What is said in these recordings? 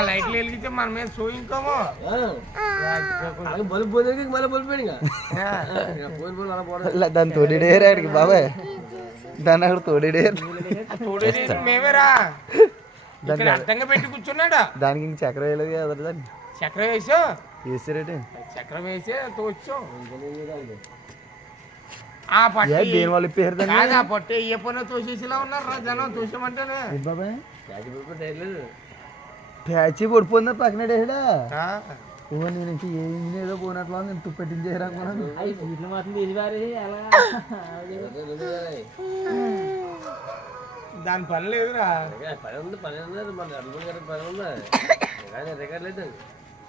లైట్లు వెలిగితే మన మీద షో ఇంకోమో దాన్ని తోడిడేరాడికి బాబాయ్ దాన్ని అక్కడ తోడిడేరు మేమేరా అడ్డంగా పెట్టి కూర్చున్నాడా దానికి ఇంక చక్రం వేయలేదు కదా దాన్ని చక్రం వేసా వేసారేటి చక్రం వేసే తోచాం దేని వాళ్ళు పేరు దాన్ని ఆ పొట్టే ఏ పని తోసేసిలా ఉన్నారు రా జనం తోసామంటేనే బాబాయ్ ప్యాచి పడిపోయిందా పక్కన డేడా ఓ నేను ఇంక ఏ ఇంజిన్ ఏదో పోయినట్లు నేను తుప్పెట్టించేయరా మాత్రం తీసిపారి అలా దాని పని లేదురా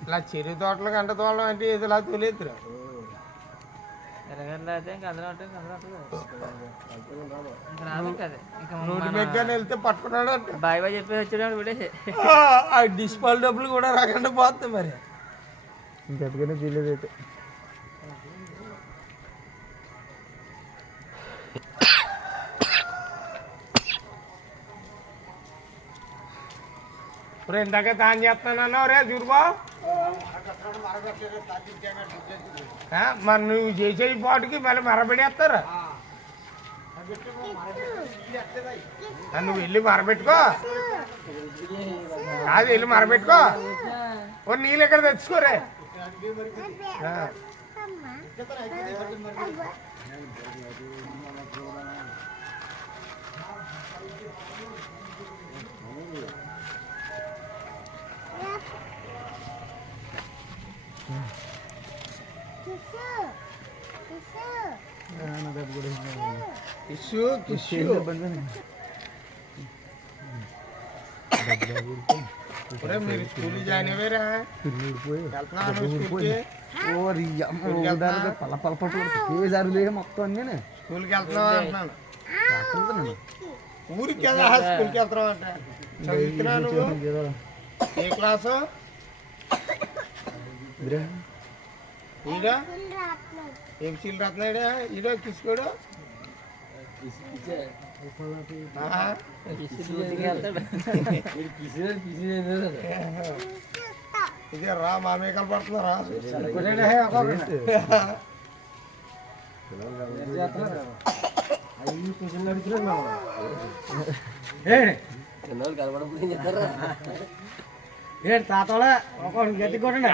ఇలా చెరువు తోటలు గంట తోటం అంటే ఏదో ఇలా తోలేదురా రోడ్డు మీద వెళ్తే పట్టుకున్నాడు బాయ్ బాయ్ చెప్పి వచ్చాడు విడేసి ఆ డిస్పాల్ డబ్బులు కూడా రాకుండా పోతాయి మరి ఇంకెందుకైనా తెలియదు అయితే ఇందాక తాను చేస్తానన్నావు రే చూరుబా మరి నువ్వు చేసే పాటుకి మళ్ళీ మరబెడేస్తారా నువ్వు వెళ్ళి మరబెట్టుకో కాదు వెళ్ళి మరబెట్టుకో ఓ నీళ్ళు ఎక్కడ తెచ్చుకోరే మీరు స్కూల్ జాయిన్ అయ్యారా మొత్తం అన్నీ స్కూల్కి వెళ్తున్నావా అంటున్నాను ఊరికి స్కూల్కి వెళ్తున్నావు అంటే చదువుతున్నాను ఏ క్లాసు ఈడా ఏం సీల్ రాత్నాడా ఈడో కిసుకోడు ఇదే రా మామేకలు పడుతున్నారా తాతోళ ఒక గట్టి కొట్టండి